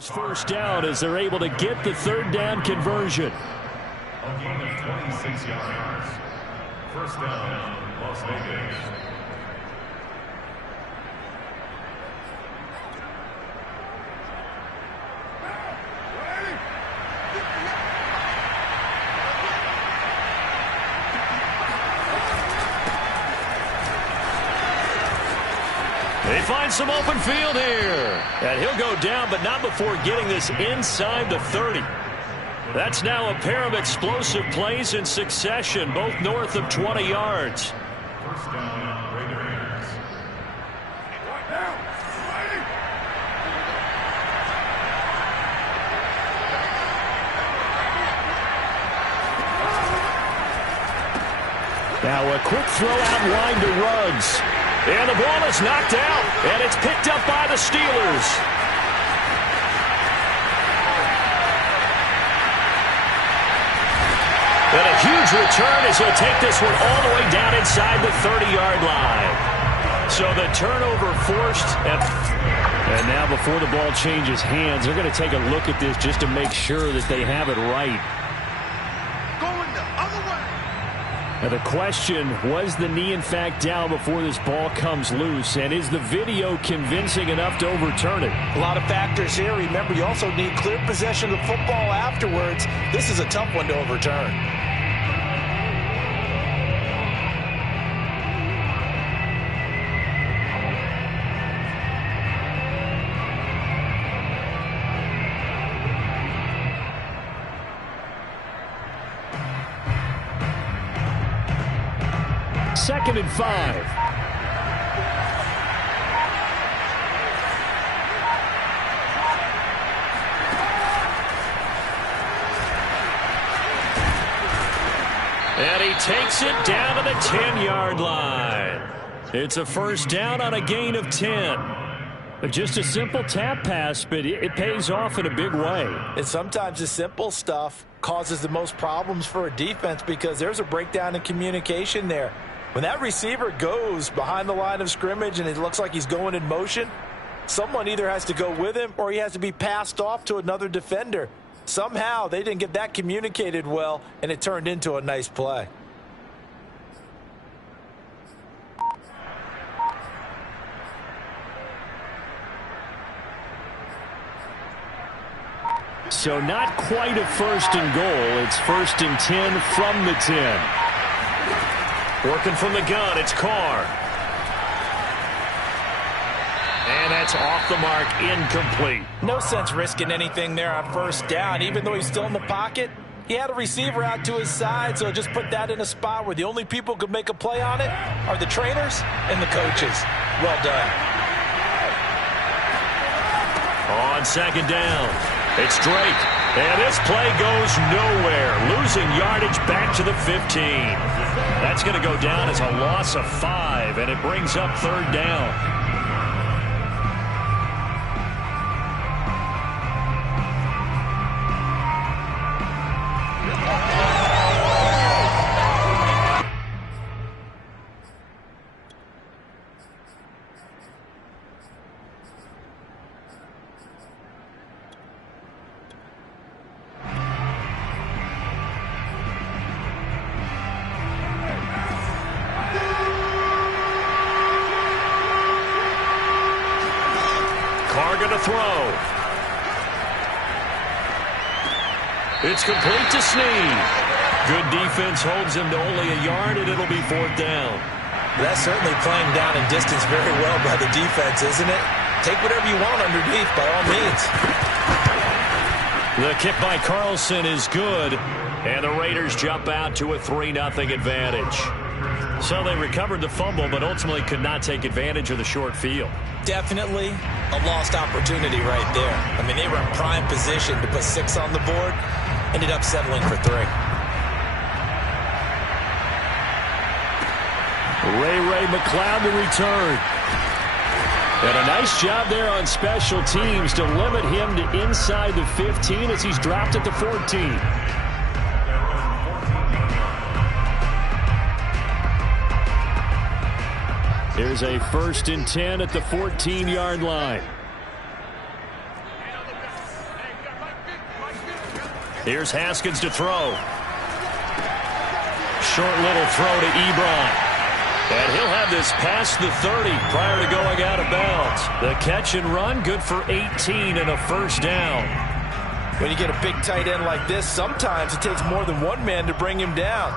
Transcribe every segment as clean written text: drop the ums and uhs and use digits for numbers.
First down as they're able to get the third down conversion. A gain of 26 yards. First down, Las Vegas. They find some open field here. And he'll go down, but not before getting this inside the 30. That's now a pair of explosive plays in succession, both north of 20 yards. First down, Raiders. Now a quick throw out line to Ruggs. And the ball is knocked out, and it's picked up by the Steelers. And a huge return as he'll take this one all the way down inside the 30-yard line. So the turnover forced. And now before the ball changes hands, they're going to take a look at this just to make sure that they have it right. Now the question, was the knee in fact down before this ball comes loose? And is the video convincing enough to overturn it? A lot of factors here. Remember, you also need clear possession of the football afterwards. This is a tough one to overturn. Second and 5. And he takes it down to the 10-yard line. It's a first down on a gain of 10. Just a simple tap pass, but it pays off in a big way. And sometimes the simple stuff causes the most problems for a defense because there's a breakdown in communication there. When that receiver goes behind the line of scrimmage and it looks like he's going in motion, someone either has to go with him or he has to be passed off to another defender. Somehow they didn't get that communicated well, and it turned into a nice play. So not quite a first and goal. It's first and 10 from the 10. Working from the gun, it's Carr. And that's off the mark, incomplete. No sense risking anything there on first down. Even though he's still in the pocket, he had a receiver out to his side, so just put that in a spot where the only people who could make a play on it are the trainers and the coaches. Well done. On second down, it's Drake. And this play goes nowhere. Losing yardage back to the 15. That's going to go down as a loss of 5, and it brings up third down. To throw. It's complete to Snead. Good defense holds him to only a yard, and it'll be fourth down. That's certainly playing down in distance very well by the defense, isn't it? Take whatever you want underneath, by all means. The kick by Carlson is good, and the Raiders jump out to a 3-0 advantage. So they recovered the fumble, but ultimately could not take advantage of the short field. Definitely a lost opportunity right there. I mean, they were in prime position to put 6 on the board, ended up settling for 3. Ray McCloud to return. And a nice job there on special teams to limit him to inside the 15 as he's dropped at the 14. Here's a first and 10 at the 14-yard line. Here's Haskins to throw. Short little throw to Ebron. And he'll have this past the 30 prior to going out of bounds. The catch and run, good for 18 and a first down. When you get a big tight end like this, sometimes it takes more than one man to bring him down.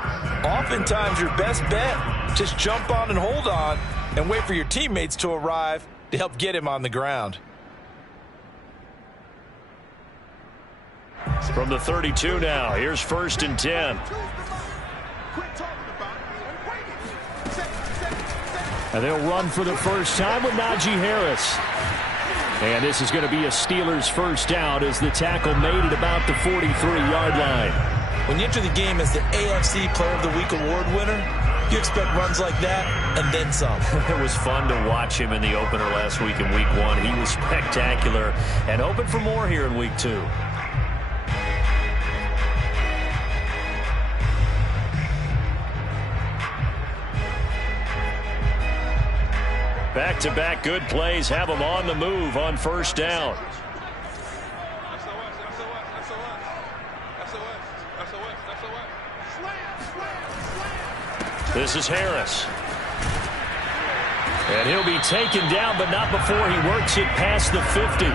Oftentimes, your best bet, just jump on and hold on and wait for your teammates to arrive to help get him on the ground. From the 32 now, here's 1st and 10. And they'll run for the first time with Najee Harris. And this is going to be a Steelers first down as the tackle made at about the 43-yard line. When you enter the game as the AFC Player of the Week award winner, you expect runs like that and then some. It was fun to watch him in the opener last week in Week 1. He was spectacular and hoping for more here in Week 2. Back-to-back good plays have them on the move on first down. This is Harris. And he'll be taken down, but not before he works it past the 50.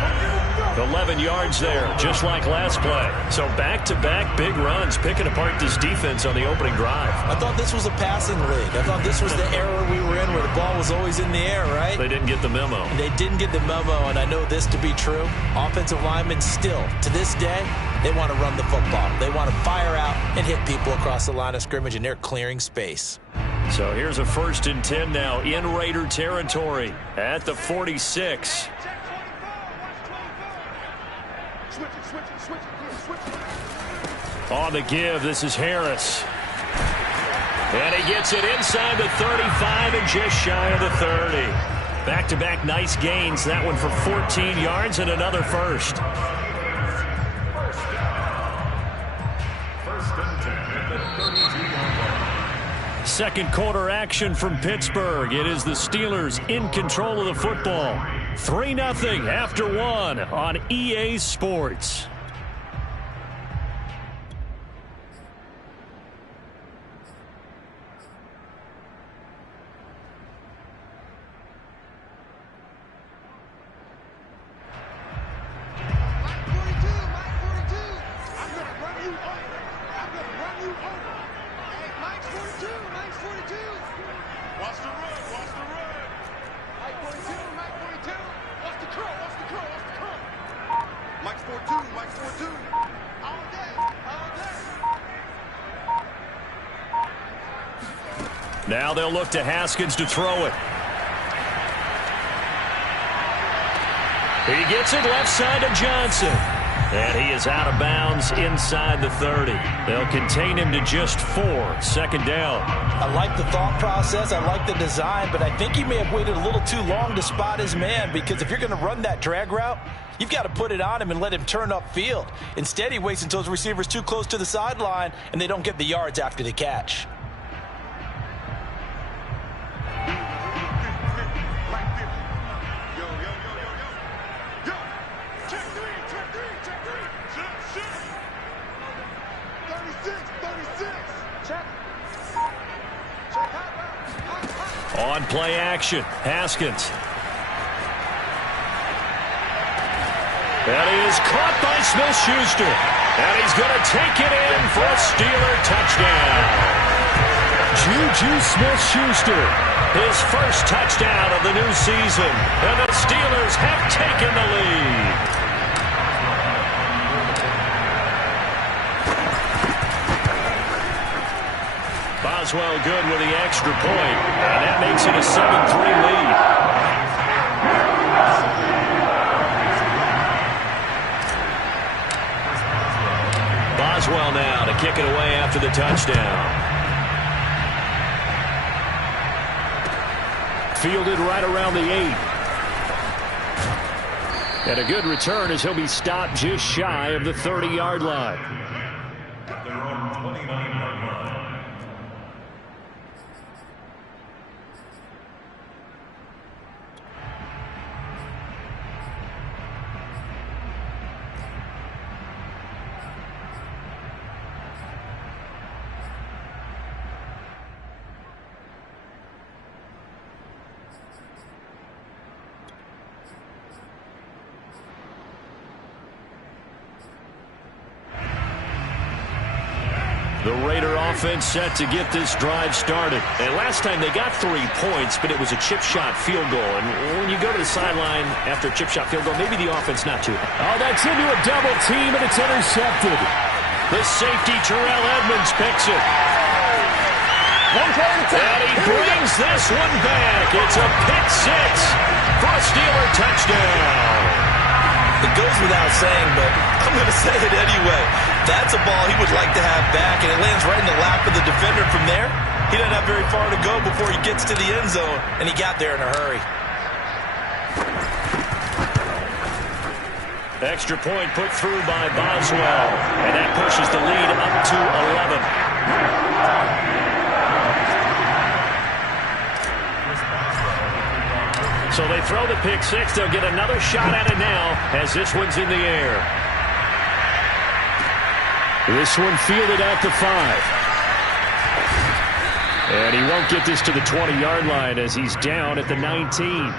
11 yards there, just like last play. So back-to-back big runs, picking apart this defense on the opening drive. I thought this was a passing league. I thought this was the era we were in where the ball was always in the air, right? They didn't get the memo. They didn't get the memo, and I know this to be true. Offensive linemen still, to this day, they want to run the football. They want to fire out and hit people across the line of scrimmage, and they're clearing space. So here's a 1st and 10 now in Raider territory at the 46. On the give, this is Harris. And he gets it inside the 35 and just shy of the 30. Back-to-back nice gains. That one for 14 yards and another first. Second quarter action from Pittsburgh. It is the Steelers in control of the football. 3-0 after 1 on EA Sports. Now they'll look to Haskins to throw it. He gets it left side to Johnson. And he is out of bounds inside the 30. They'll contain him to just 4. 2nd down. I like the thought process. I like the design, but I think he may have waited a little too long to spot his man, because if you're going to run that drag route, you've got to put it on him and let him turn upfield. Instead, he waits until his receiver's too close to the sideline, and they don't get the yards after the catch. On play action, Haskins. And he is caught by Smith-Schuster. And he's going to take it in for a Steeler touchdown. Juju Smith-Schuster, his first touchdown of the new season. And the Steelers have taken the lead. Boswell good with the extra point, and that makes it a 7-3 lead. Boswell now to kick it away after the touchdown. Fielded right around the 8. And a good return as he'll be stopped just shy of the 30-yard line. The Raider offense set to get this drive started. And last time they got 3 points, but it was a chip shot field goal. And when you go to the sideline after a chip shot field goal, maybe the offense not too. Oh, that's into a double team, and it's intercepted. The safety, Terrell Edmunds, picks it. And he brings this one back. It's a pick six for a Steeler touchdown. It goes without saying, but I'm going to say it anyway. That's a ball he would like to have back, and it lands right in the lap of the defender from there. He doesn't have very far to go before he gets to the end zone, and he got there in a hurry. Extra point put through by Boswell, and that pushes the lead up to 11. So they throw the pick six. They'll get another shot at it now as this one's in the air. This one fielded out to 5. And he won't get this to the 20-yard line as he's down at the 19.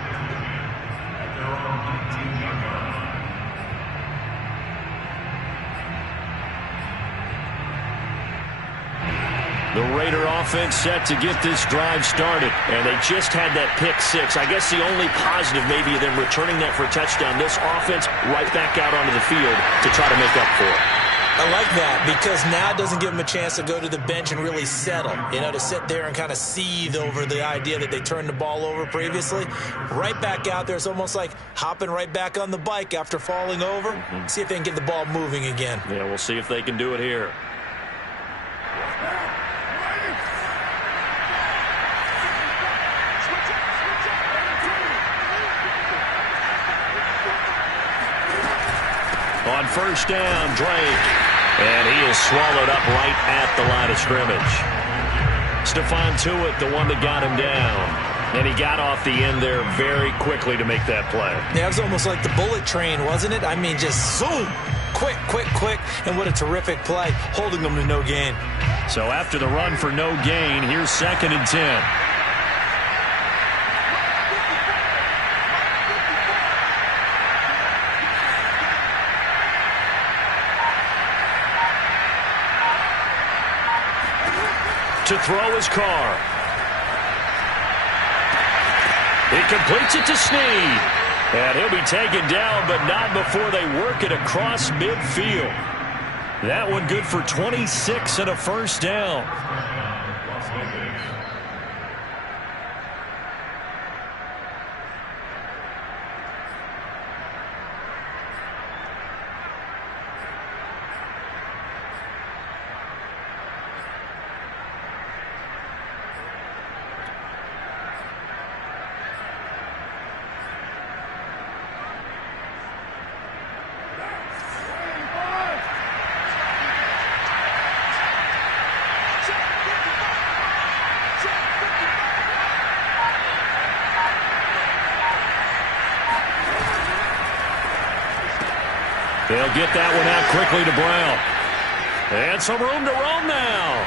The Raider offense set to get this drive started. And they just had that pick six. I guess the only positive maybe of them returning that for a touchdown. This offense right back out onto the field to try to make up for it. I like that because now it doesn't give them a chance to go to the bench and really settle. You know, to sit there and kind of seethe over the idea that they turned the ball over previously. Right back out there. It's almost like hopping right back on the bike after falling over. See if they can get the ball moving again. Yeah, we'll see if they can do it here. On first down, Drake. And he is swallowed up right at the line of scrimmage. Stephon Tuitt, the one that got him down. And he got off the end there very quickly to make that play. Yeah, it was almost like the bullet train, wasn't it? I mean, just zoom. Quick, quick, quick. And what a terrific play, holding them to no gain. So after the run for no gain, here's 2nd and 10. To throw his Carr. He completes it to Snead. And he'll be taken down, but not before they work it across midfield. That one good for 26 and a first down. They'll get that one out quickly to Brown. And some room to roam now.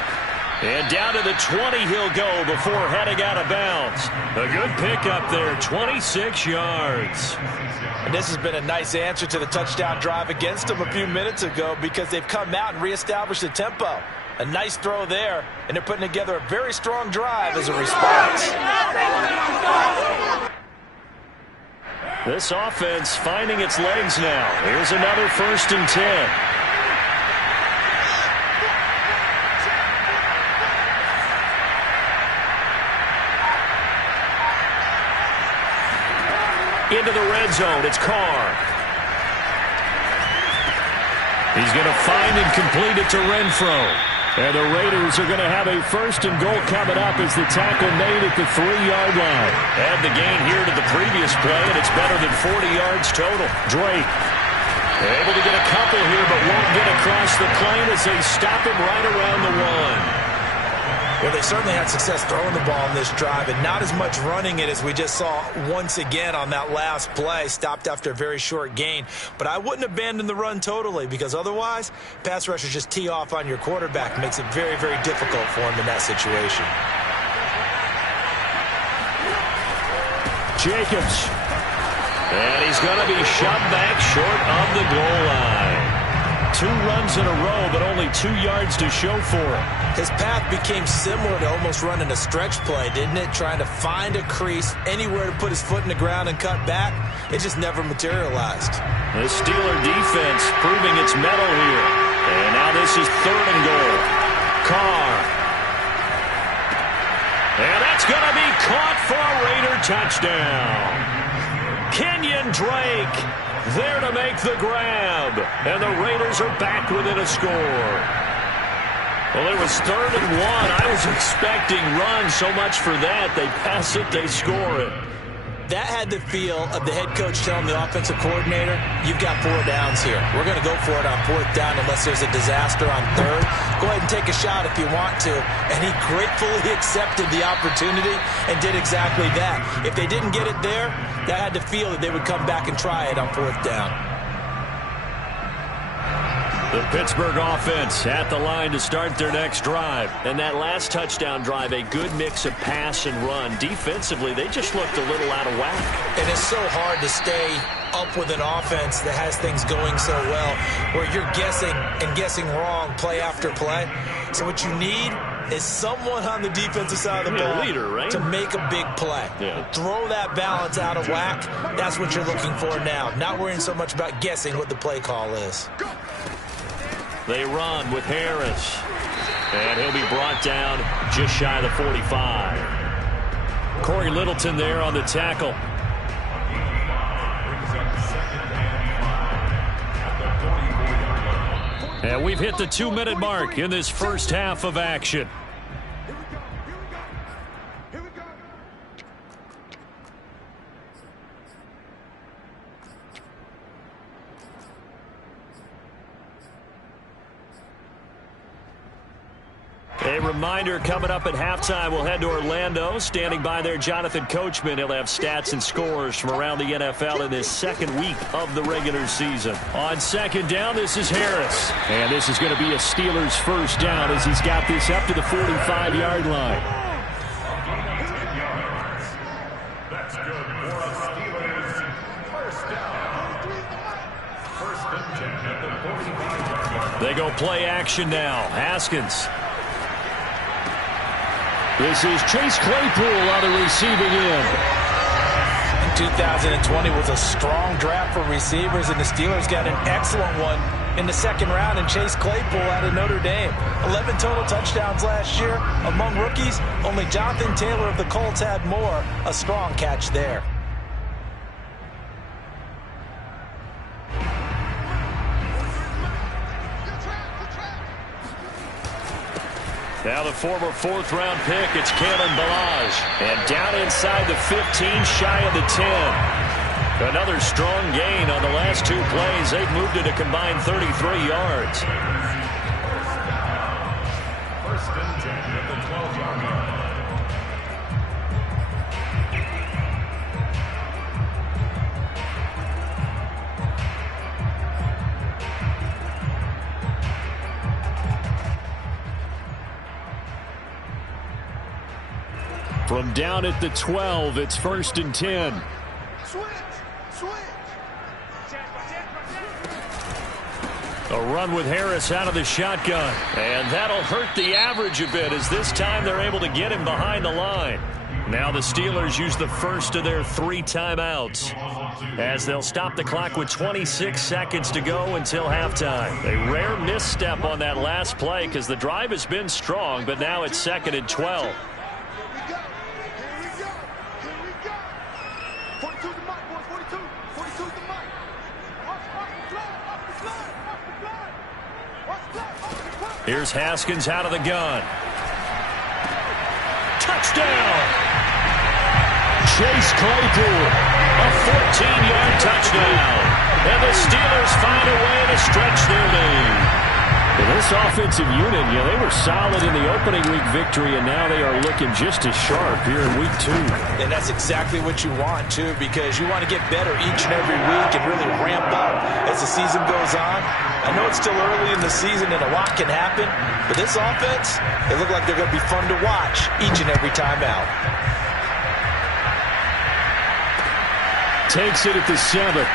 And down to the 20 he'll go before heading out of bounds. A good pickup there, 26 yards. And this has been a nice answer to the touchdown drive against them a few minutes ago because they've come out and reestablished the tempo. A nice throw there, and they're putting together a very strong drive as a response. This offense finding its legs now. Here's another 1st and 10. Into the red zone, it's Carr. He's going to find and complete it to Renfro. And the Raiders are going to have a 1st and goal coming up as the tackle made at the 3-yard line. Add the gain here to the previous play, and it's better than 40 yards total. Drake. Able to get a couple here, but won't get across the plane as they stop him right around the 1. Well, they certainly had success throwing the ball in this drive and not as much running it as we just saw once again on that last play. Stopped after a very short gain. But I wouldn't abandon the run totally because otherwise, pass rushers just tee off on your quarterback. Makes it very, very difficult for him in that situation. Jacobs. And he's going to be shoved back short of the goal line. 2 runs in a row, but only 2 yards to show for it. His path became similar to almost running a stretch play, didn't it? Trying to find a crease, anywhere to put his foot in the ground and cut back. It just never materialized. The Steeler defense proving its mettle here. And now this is 3rd and goal. Carr. And that's going to be caught for a Raider touchdown. Kenyon Drake there to make the grab. And the Raiders are back within a score. Well, it was 3rd and 1. I was expecting run so much for that. They pass it, they score it. That had the feel of the head coach telling the offensive coordinator, you've got 4 downs here. We're going to go for it on 4th down unless there's a disaster on 3rd. Go ahead and take a shot if you want to. And he gratefully accepted the opportunity and did exactly that. If they didn't get it there, that had the feel that they would come back and try it on 4th down. The Pittsburgh offense at the line to start their next drive. And that last touchdown drive, a good mix of pass and run. Defensively, they just looked a little out of whack. And it's so hard to stay up with an offense that has things going so well, where you're guessing and guessing wrong play after play. So what you need is someone on the defensive side of the ball leader, right? to make a big play. Yeah. Throw that balance out of whack. That's what you're looking for now. Not worrying so much about guessing what the play call is. They run with Harris. And he'll be brought down just shy of the 45. Corey Littleton there on the tackle. And we've hit the 2-minute mark in this first half of action. A reminder, coming up at halftime, we'll head to Orlando. Standing by there, Jonathan Coachman. He'll have stats and scores from around the NFL in this 2nd week of the regular season. On 2nd down, this is Harris. And this is going to be a Steelers 1st down as he's got this up to the 45-yard line. That's good for the Steelers. 1st down. 1st and 10 at the 45-yard line. They go play action now. Haskins. This is Chase Claypool on the receiving end. 2020 was a strong draft for receivers, and the Steelers got an excellent one in the 2nd round, and Chase Claypool out of Notre Dame. 11 total touchdowns last year. Among rookies, only Jonathan Taylor of the Colts had more. A strong catch there. Now the former 4th-round pick, it's Kalen Ballage. And down inside the 15, shy of the 10. Another strong gain on the last 2 plays. They've moved it a combined 33 yards. 1st and 10 at the 12-yard line. From down at the 12, it's 1st and 10. A run with Harris out of the shotgun. And that'll hurt the average a bit as this time they're able to get him behind the line. Now the Steelers use the first of their 3 timeouts as they'll stop the clock with 26 seconds to go until halftime. A rare misstep on that last play because the drive has been strong, but now it's 2nd and 12. Here's Haskins out of the gun. Touchdown! Chase Claypool, a 14-yard touchdown. And the Steelers find a way to stretch their lead. Well, this offensive unit, they were solid in the opening week victory, and now they are looking just as sharp here in week 2. And that's exactly what you want, too, because you want to get better each and every week and really ramp up as the season goes on. I know it's still early in the season and a lot can happen, but this offense, they look like they're going to be fun to watch each and every time out. Takes it at the 7.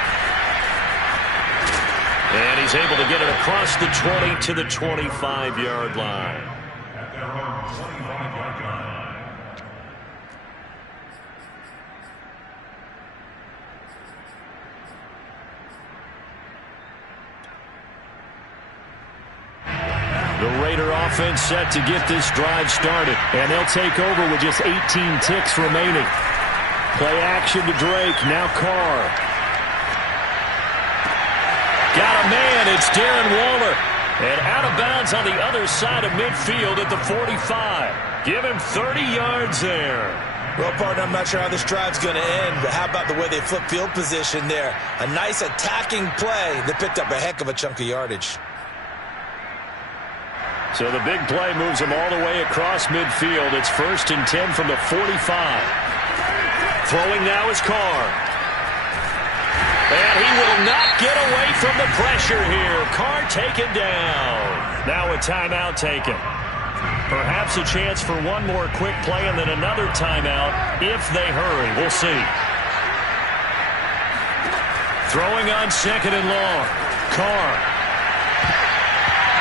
And he's able to get it across the 20 to the 25-yard line. At their own 25-yard line. The Raider offense set to get this drive started. And they'll take over with just 18 ticks remaining. Play action to Drake. Now Carr. Got a man. It's Darren Waller. And out of bounds on the other side of midfield at the 45. Give him 30 yards there. Well, partner, I'm not sure how this drive's going to end, but how about the way they flip field position there? A nice attacking play that picked up a heck of a chunk of yardage. So the big play moves him all the way across midfield. It's 1st and 10 from the 45. Throwing now is Carr. And he will not get away from the pressure here. Carr taken down. Now a timeout taken. Perhaps a chance for one more quick play and then another timeout if they hurry. We'll see. Throwing on 2nd and long. Carr.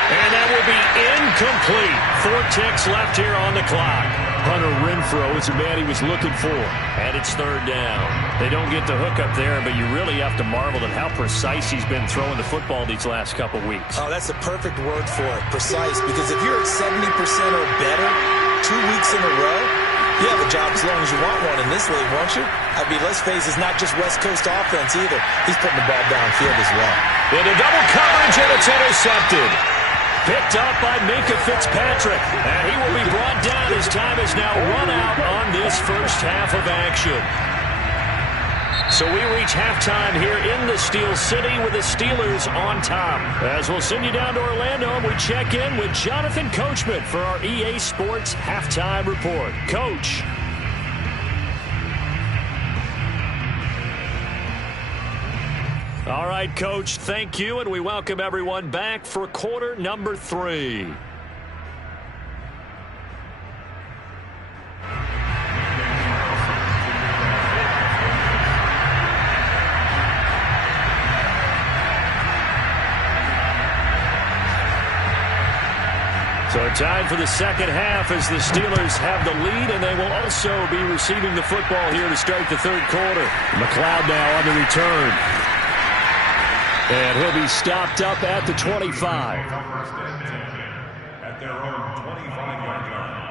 And that will be incomplete. 4 ticks left here on the clock. Hunter Renfrow is the man he was looking for. And it's 3rd down. They don't get the hook up there, but you really have to marvel at how precise he's been throwing the football these last couple weeks. Oh, that's a perfect word for it, precise. Because if you're at 70% or better 2 weeks in a row, you have a job as long as you want one in this league, won't you? I mean, let's face it, it's not just West Coast offense either. He's putting the ball downfield as well. Into double coverage, and it's intercepted. Picked up by Minkah Fitzpatrick. And he will be brought down as time is now run out on this first half of action. So we reach halftime here in the Steel City with the Steelers on top. As we'll send you down to Orlando, and we check in with Jonathan Coachman for our EA Sports Halftime Report. Coach. All right, Coach, thank you, and we welcome everyone back for quarter number 3. So time for the second half as the Steelers have the lead, and they will also be receiving the football here to start the third quarter. McLeod now on the return. And he'll be stopped up at the 25. At their own 25-yard line.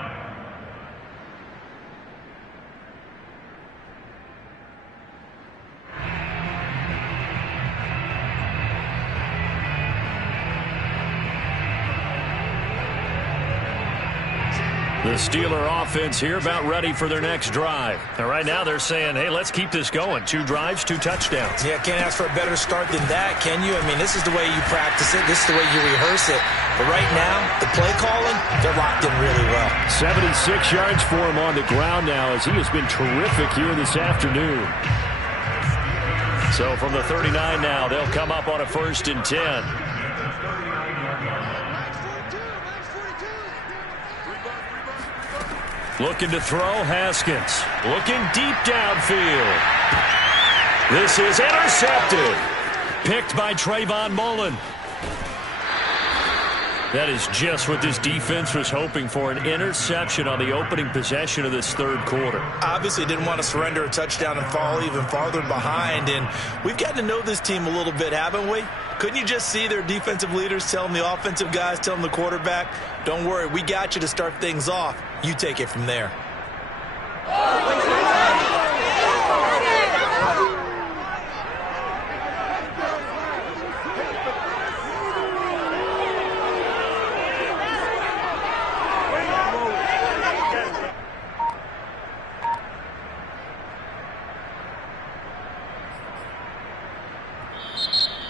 The Steeler offense here about ready for their next drive. And right now they're saying, hey, let's keep this going. 2 drives, 2 touchdowns. Yeah, can't ask for a better start than that, can you? I mean, this is the way you practice it. This is the way you rehearse it. But right now, the play calling, they're locked in really well. 76 yards for him on the ground now as he has been terrific here this afternoon. So from the 39 now, they'll come up on a 1st and 10. Looking to throw, Haskins. Looking deep downfield. This is intercepted. Picked by Trayvon Mullen. That is just what this defense was hoping for, an interception on the opening possession of this third quarter. Obviously didn't want to surrender a touchdown and fall even farther behind, and we've gotten to know this team a little bit, haven't we? Couldn't you just see their defensive leaders telling the offensive guys, telling the quarterback, don't worry, we got you to start things off. You take it from there.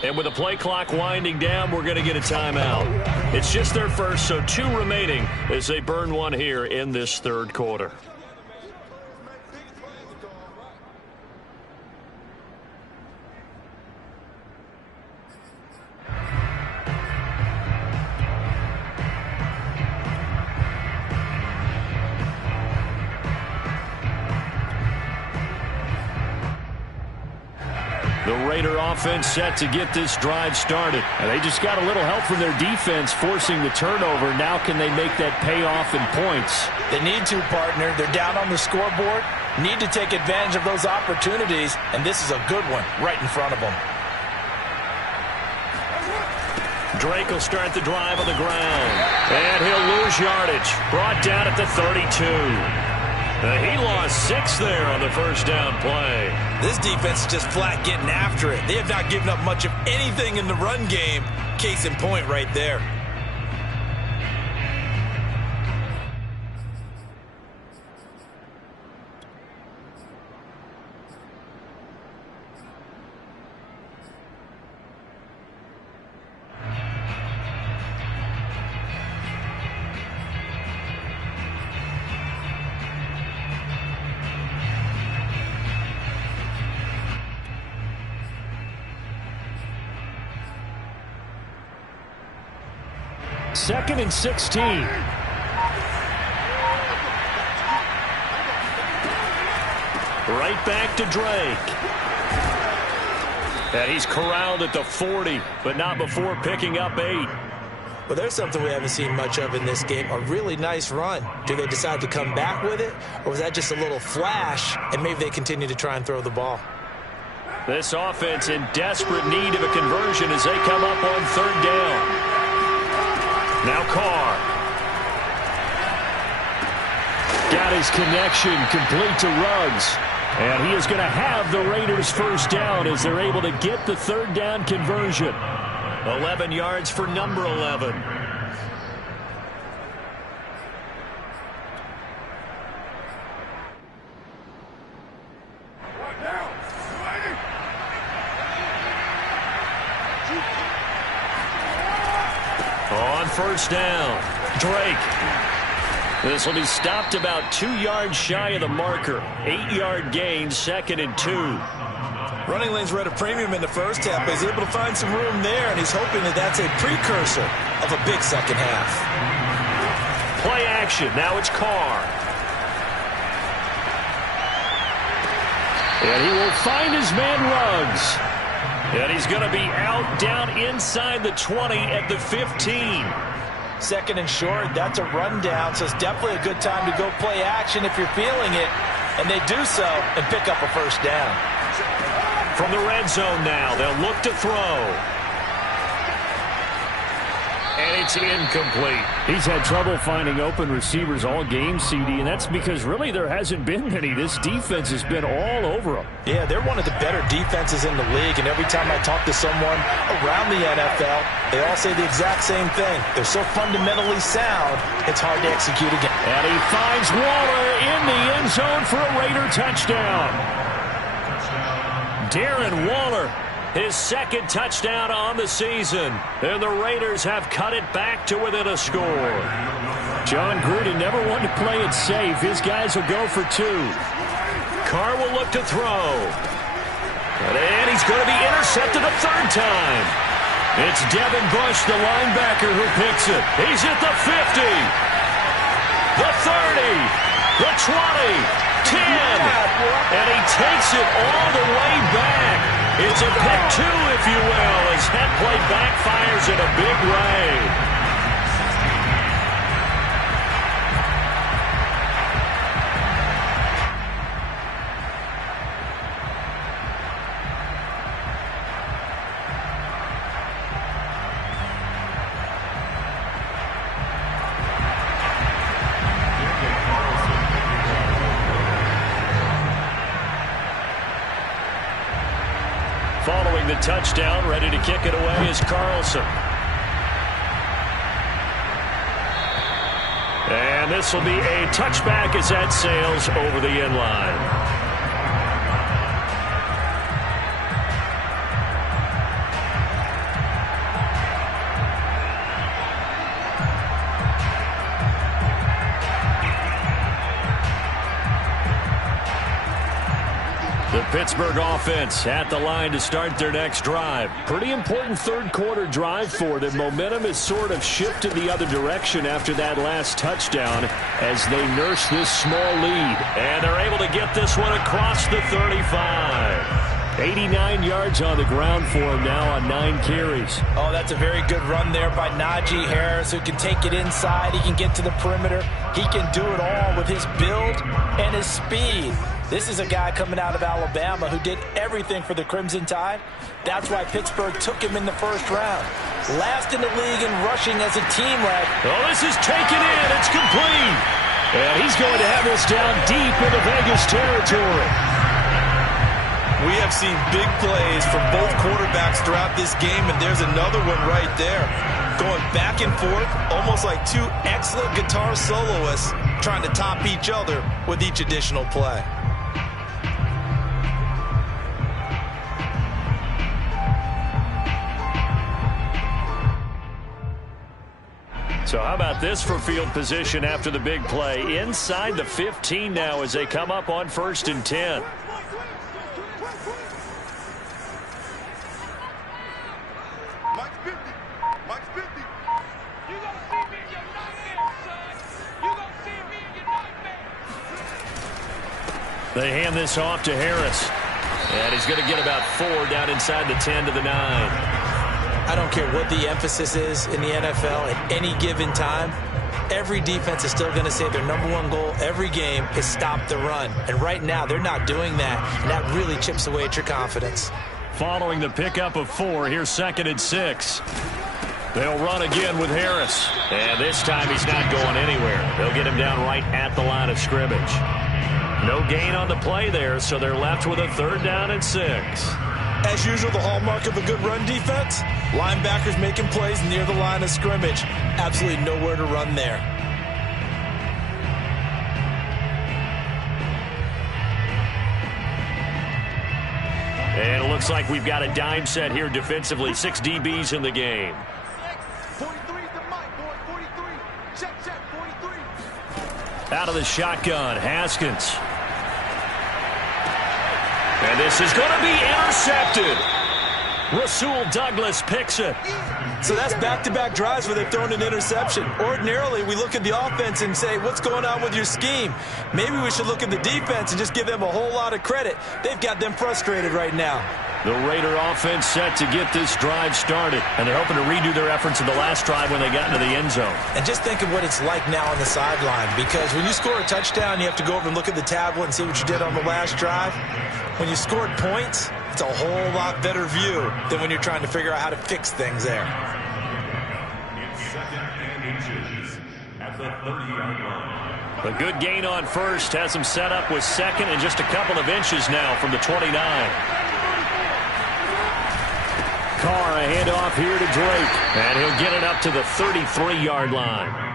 And with the play clock winding down, we're going to get a timeout. It's just their first, so 2 remaining as they burn one here in this third quarter. The Raider offense set to get this drive started. And they just got a little help from their defense forcing the turnover. Now can they make that payoff in points? They need to, partner. They're down on the scoreboard. Need to take advantage of those opportunities, and this is a good one right in front of them. Drake will start the drive on the ground. And he'll lose yardage. Brought down at the 32. He lost 6 there on the first down play. This defense is just flat getting after it. They have not given up much of anything in the run game. Case in point right there. Second and 16. Right back to Drake. And he's corralled at the 40, but not before picking up 8. Well, there's something we haven't seen much of in this game, a really nice run. Do they decide to come back with it, or was that just a little flash, and maybe they continue to try and throw the ball? This offense in desperate need of a conversion as they come up on 3rd down. Now Carr. Got his connection complete to Ruggs. And he is going to have the Raiders first down as they're able to get the 3rd down conversion. 11 yards for number 11. On first down, Drake. This will be stopped about 2 yards shy of the marker. 8-yard gain, 2nd and 2. Running lanes were at a premium in the first half, but he's able to find some room there, and he's hoping that that's a precursor of a big second half. Play action. Now it's Carr. And he will find his man Ruggs. And he's going to be out down inside the 20 at the 15. 2nd and short, that's a rundown, so it's definitely a good time to go play action if you're feeling it. And they do so and pick up a first down. From the red zone now, they'll look to throw. And it's incomplete. He's had trouble finding open receivers all game, CD, and that's because really there hasn't been many. This defense has been all over them. Yeah, they're one of the better defenses in the league, and every time I talk to someone around the NFL, they all say the exact same thing. They're so fundamentally sound, it's hard to execute again. And he finds Waller in the end zone for a Raider touchdown. Darren Waller, his 2nd touchdown on the season. And the Raiders have cut it back to within a score. John Gruden never wanted to play it safe. His guys will go for 2. Carr will look to throw. And he's going to be intercepted a 3rd time. It's Devin Bush, the linebacker, who picks it. He's at the 50. The 30. The 20. 10. And he takes it all the way back. It's a pick 2, if you will, as that play backfires in a big way. Following the touchdown, ready to kick it away is Carlson. And this will be a touchback as that sails over the end line. The Pittsburgh offense at the line to start their next drive. Pretty important 3rd quarter drive for them. Momentum has sort of shifted the other direction after that last touchdown as they nurse this small lead. And they're able to get this one across the 35. 89 yards on the ground for him now on 9 carries. Oh, that's a very good run there by Najee Harris, who can take it inside. He can get to the perimeter. He can do it all with his build and his speed. This is a guy coming out of Alabama who did everything for the Crimson Tide. That's why Pittsburgh took him in the first round. Last in the league in rushing as a team led. Oh, this is taken in. It's complete. And he's going to have this down deep into Vegas territory. We have seen big plays from both quarterbacks throughout this game, and there's another one right there. Going back and forth, almost like two excellent guitar soloists trying to top each other with each additional play. So how about this for field position after the big play? Inside the 15 now as they come up on 1st and 10. They hand this off to Harris. And he's going to get about 4 down inside the 10 to the 9. I don't care what the emphasis is in the NFL at any given time. Every defense is still going to say their #1 goal every game is stop the run. And right now, they're not doing that. And that really chips away at your confidence. Following the pickup of 4, here's 2nd and 6. They'll run again with Harris. And this time he's not going anywhere. They'll get him down right at the line of scrimmage. No gain on the play there, so they're left with a 3rd down and 6. As usual, the hallmark of a good run defense, linebackers making plays near the line of scrimmage. Absolutely nowhere to run there. And it looks like we've got a dime set here defensively. 6 DBs in the game. 43 to Mike, boy, 43. Check, 43. Out of the shotgun, Haskins. And this is going to be intercepted. Rasul Douglas picks it. So that's back-to-back drives where they've thrown an interception. Ordinarily, we look at the offense and say, what's going on with your scheme? Maybe we should look at the defense and just give them a whole lot of credit. They've got them frustrated right now. The Raider offense set to get this drive started. And they're hoping to redo their efforts in the last drive when they got into the end zone. And just think of what it's like now on the sideline. Because when you score a touchdown, you have to go over and look at the tablet and see what you did on the last drive. When you scored points, it's a whole lot better view than when you're trying to figure out how to fix things there. It's 2nd and inches at the 30-yard line. A good gain on 1st has him set up with 2nd and just a couple of inches now from the 29. Carr, a handoff here to Drake. And he'll get it up to the 33-yard line.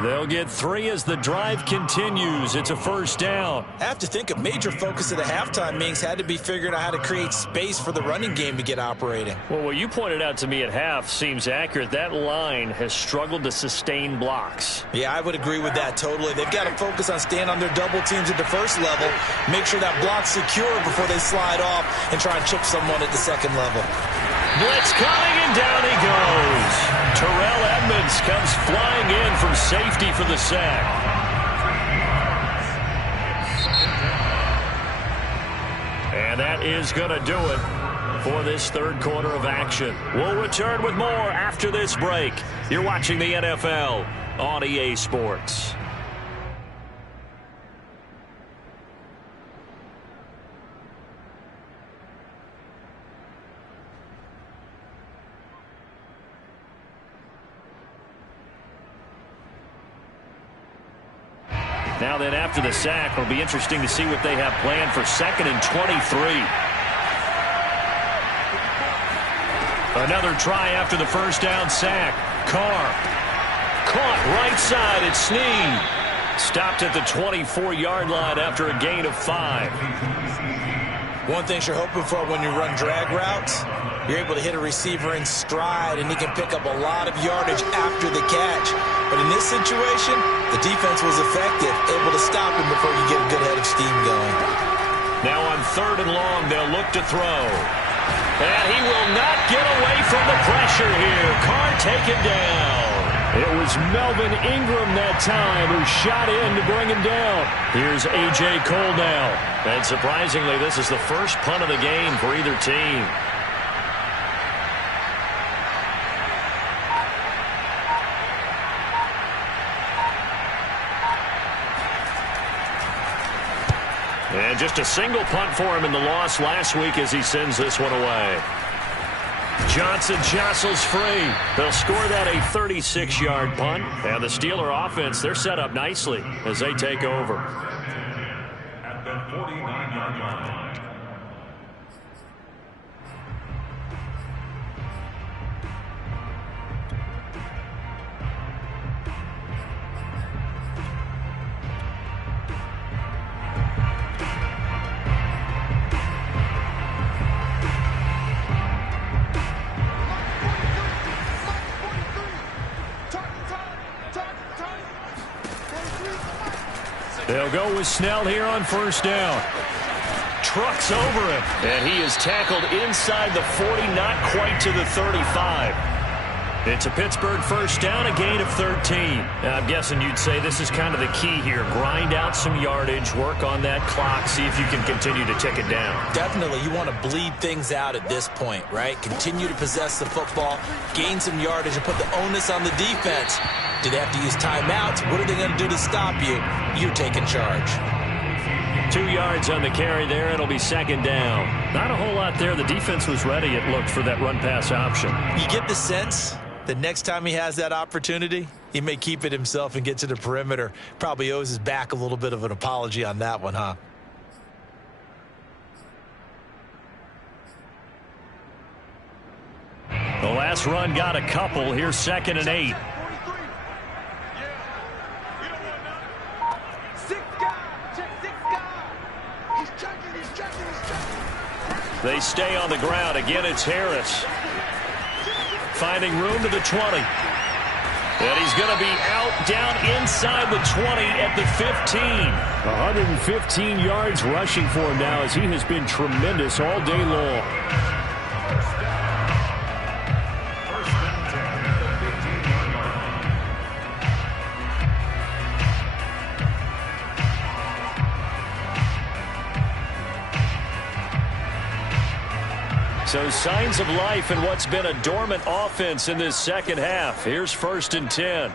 They'll get 3 as the drive continues. It's a 1st down. I have to think a major focus of the halftime meetings had to be figuring out how to create space for the running game to get operating. Well, what you pointed out to me at half seems accurate. That line has struggled to sustain blocks. Yeah, I would agree with that totally. They've got to focus on staying on their double teams at the first level, make sure that block's secure before they slide off and try and chip someone at the second level. Blitz coming, and down he goes. Terrell Edmunds comes flying in from safety for the sack. And that is going to do it for this 3rd quarter of action. We'll return with more after this break. You're watching the NFL on EA Sports. Now then, after the sack, it'll be interesting to see what they have planned for 2nd and 23. Another try after the 1st down sack. Carr caught right side at Snead. Stopped at the 24-yard line after a gain of 5. One thing you're hoping for when you run drag routes, you're able to hit a receiver in stride, and he can pick up a lot of yardage after the catch. But in this situation, the defense was effective, able to stop him before you get a good head of steam going. Now on 3rd and long, they'll look to throw. And he will not get away from the pressure here. Carr taken down. It was Melvin Ingram that time who shot in to bring him down. Here's A.J. Cole now. And surprisingly, this is the first punt of the game for either team. And just a single punt for him in the loss last week as he sends this one away. Johnson jostles free. They'll score that a 36-yard punt. And the Steeler offense, they're set up nicely as they take over. At the 49-yard line. They'll go with Snell here on first down. Trucks over him. And he is tackled inside the 40, not quite to the 35. It's a Pittsburgh first down, a gain of 13. Now, I'm guessing you'd say this is kind of the key here. Grind out some yardage, work on that clock, see if you can continue to tick it down. Definitely, you want to bleed things out at this point, right? Continue to possess the football, gain some yardage, and put the onus on the defense. Do they have to use timeouts? What are they going to do to stop you? You're taking charge. 2 yards on the carry there. It'll be second down. Not a whole lot there. The defense was ready, it looked, for that run-pass option. You get the sense that next time he has that opportunity, he may keep it himself and get to the perimeter. Probably owes his back a little bit of an apology on that one, huh? The last run got a couple. Here's 2nd and 8. They stay on the ground. Again, it's Harris. Finding room to the 20. And he's going to be out down inside the 20 at the 15. 115 yards rushing for him now as he has been tremendous all day long. So signs of life in what's been a dormant offense in this second half. Here's 1st and 10.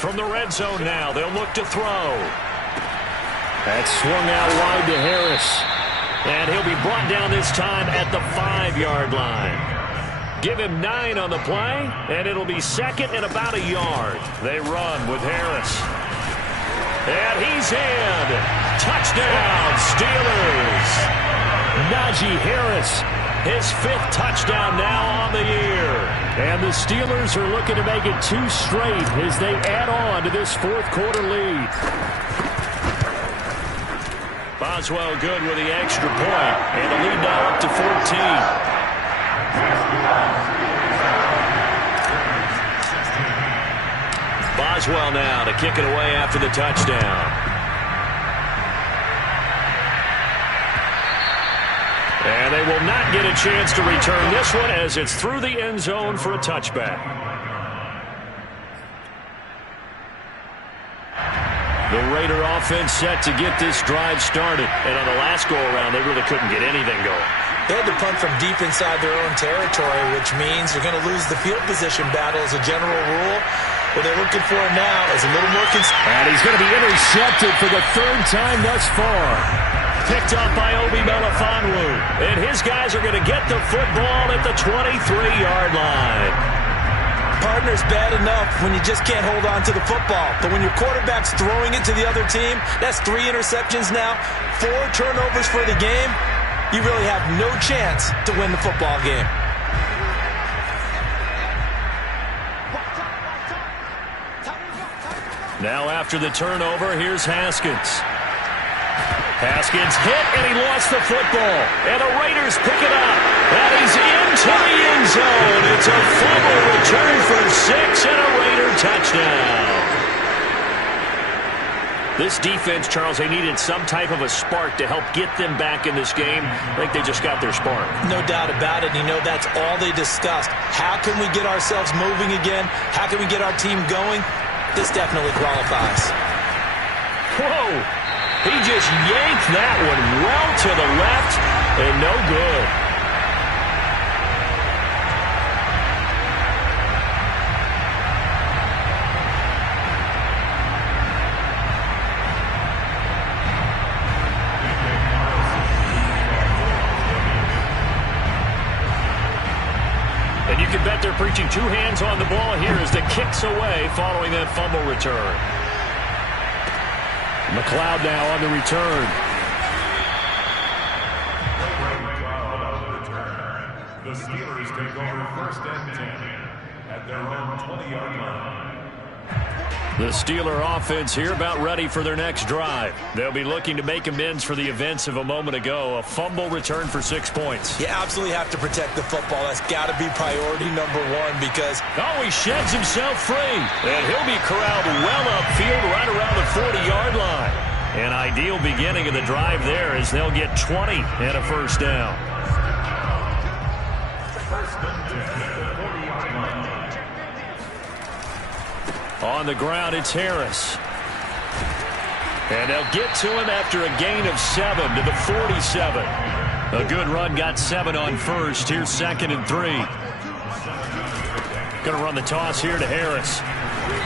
From the red zone now, they'll look to throw. That's swung out wide to Harris. And he'll be brought down this time at the 5-yard line. Give him 9 on the play, and it'll be second and about a yard. They run with Harris. And he's in. Touchdown, Steelers. Najee Harris, his 5th touchdown now on the year. And the Steelers are looking to make it 2 straight as they add on to this 4th quarter lead. Boswell good with the extra point, and the lead now up to 14. Boswell now to kick it away after the touchdown. And they will not get a chance to return this one as it's through the end zone for a touchback. The Raider offense set to get this drive started. And on the last go-around, they really couldn't get anything going. They had to punt from deep inside their own territory, which means they're going to lose the field position battle as a general rule. What they're looking for now is a little more And he's going to be intercepted for the 3rd time thus far. Picked up by Obi Melifonwu. And his guys are going to get the football at the 23-yard line. Partner's bad enough when you just can't hold on to the football. But when your quarterback's throwing it to the other team, that's 3 interceptions now, 4 turnovers for the game. You really have no chance to win the football game. Now after the turnover, here's Haskins. Haskins hit, and he lost the football. And the Raiders pick it up. And he's into the end zone. It's a fumble return for 6 and a Raider touchdown. This defense, Charles, they needed some type of a spark to help get them back in this game. I think they just got their spark. No doubt about it. You know, that's all they discussed. How can we get ourselves moving again? How can we get our team going? This definitely qualifies. Whoa! He just yanked that one well to the left and no good. And you can bet they're preaching two hands on the ball here as the kick's away following that fumble return. McLeod now on the return. The Steelers take over 1st and 10 at their own 20-yard line. The Steeler offense here about ready for their next drive. They'll be looking to make amends for the events of a moment ago. A fumble return for 6 points. You absolutely have to protect the football. That's got to be priority number one because... Oh, he sheds himself free. And he'll be corralled well upfield right around the 40-yard line. An ideal beginning of the drive there as they'll get 20 and a first down. On the ground, it's Harris. And they'll get to him after a gain of 7 to the 47. A good run, got 7 on first. Here's 2nd and 3. Going to run the toss here to Harris.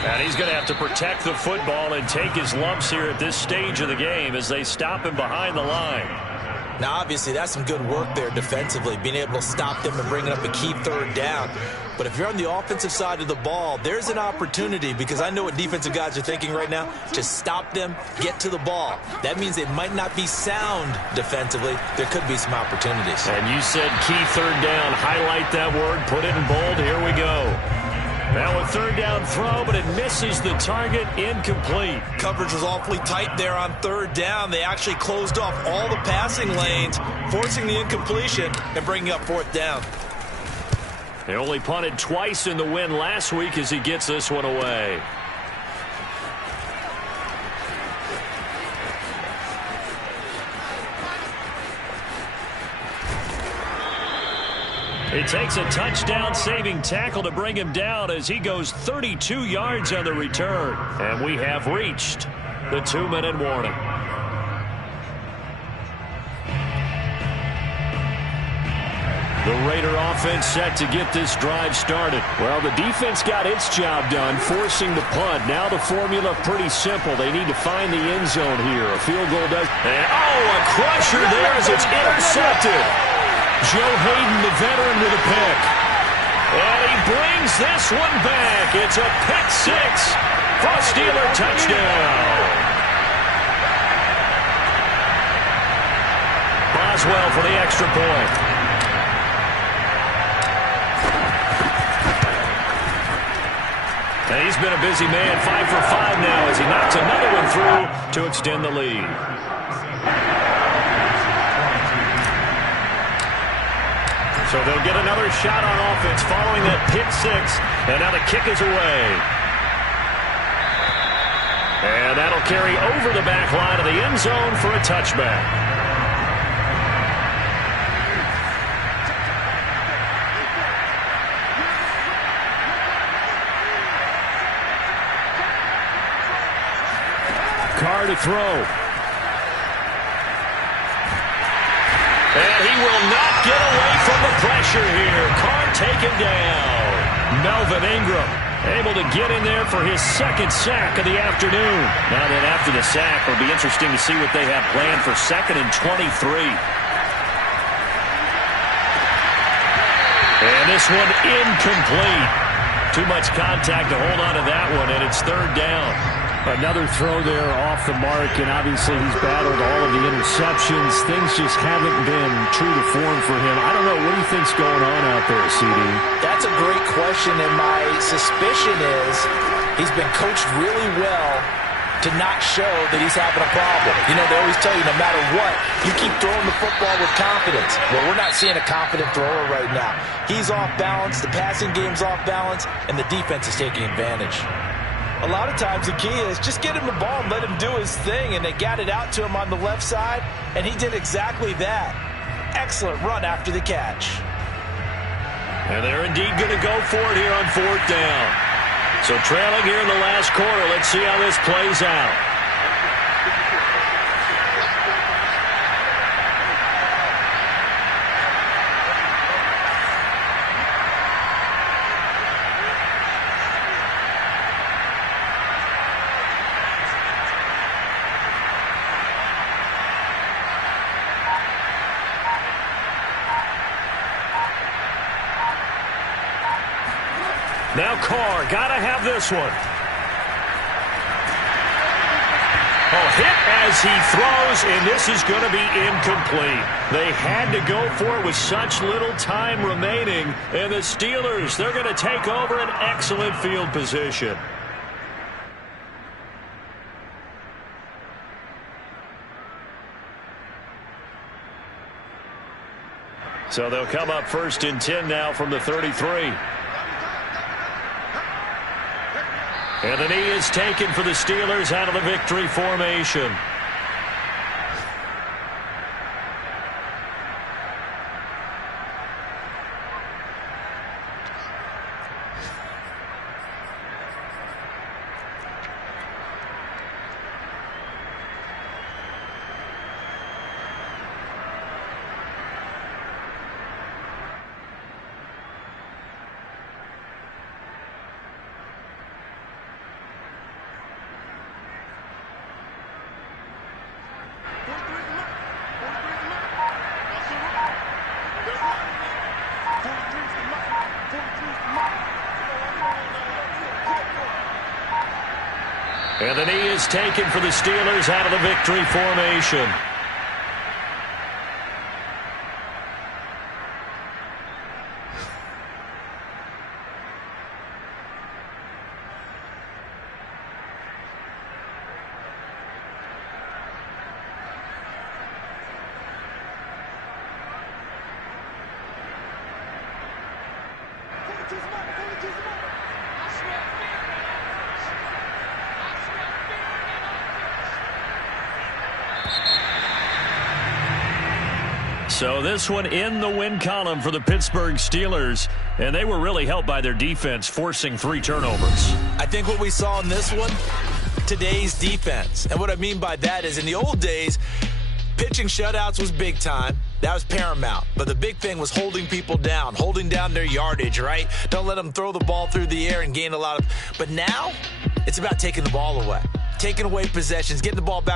And he's going to have to protect the football and take his lumps here at this stage of the game as they stop him behind the line. Now, obviously, that's some good work there defensively, being able to stop them and bringing up a key 3rd down. But if you're on the offensive side of the ball, there's an opportunity because I know what defensive guys are thinking right now, to stop them, get to the ball. That means they might not be sound defensively. There could be some opportunities. And you said key 3rd down. Highlight that word. Put it in bold. Here we go. Now a 3rd down throw, but it misses the target. Incomplete. Coverage was awfully tight there on 3rd down. They actually closed off all the passing lanes, forcing the incompletion and bringing up 4th down. They only punted twice in the win last week as he gets this one away. It takes a touchdown-saving tackle to bring him down as he goes 32 yards on the return. And we have reached the 2-minute warning. The Raider offense set to get this drive started. Well, the defense got its job done, forcing the punt. Now the formula pretty simple. They need to find the end zone here. A field goal does. And, a crusher there as it's intercepted. Joe Hayden, the veteran, with a pick. And he brings this one back. It's a pick 6 for a Steeler touchdown. Boswell for the extra point. And he's been a busy man, 5 for 5 now as he knocks another one through to extend the lead. So they'll get another shot on offense following that pick 6, and now the kick is away. And that'll carry over the back line of the end zone for a touchback. Carr to throw. And he will not get away from the pressure here. Carr taken down. Melvin Ingram able to get in there for his 2nd sack of the afternoon. Now then, after the sack, it'll be interesting to see what they have planned for 2nd and 23. And this one incomplete. Too much contact to hold on to that one, and it's 3rd down. Another throw there off the mark, and obviously he's battled all of the interceptions. Things just haven't been true to form for him. I don't know. What do you think's going on out there, CD? That's a great question, and my suspicion is he's been coached really well to not show that he's having a problem. You know, they always tell you no matter what, you keep throwing the football with confidence. Well, we're not seeing a confident thrower right now. He's off balance, the passing game's off balance, and the defense is taking advantage. A lot of times the key is just get him the ball and let him do his thing, and they got it out to him on the left side, and he did exactly that. Excellent run after the catch. And they're indeed going to go for it here on 4th down. So trailing here in the last quarter, let's see how this plays out. Now Carr, got to have this one. Oh, hit as he throws, and this is going to be incomplete. They had to go for it with such little time remaining, and the Steelers, they're going to take over an excellent field position. So they'll come up 1st and 10 now from the 33. And the knee is taken for the Steelers out of the victory formation. And the knee is taken for the Steelers out of the victory formation. So this one in the win column for the Pittsburgh Steelers, and they were really helped by their defense forcing 3 turnovers. I think what we saw in this one, today's defense. And what I mean by that is in the old days, pitching shutouts was big time. That was paramount. But the big thing was holding people down, holding down their yardage, right? Don't let them throw the ball through the air and gain a lot of... But now, it's about taking the ball away. Taking away possessions, getting the ball back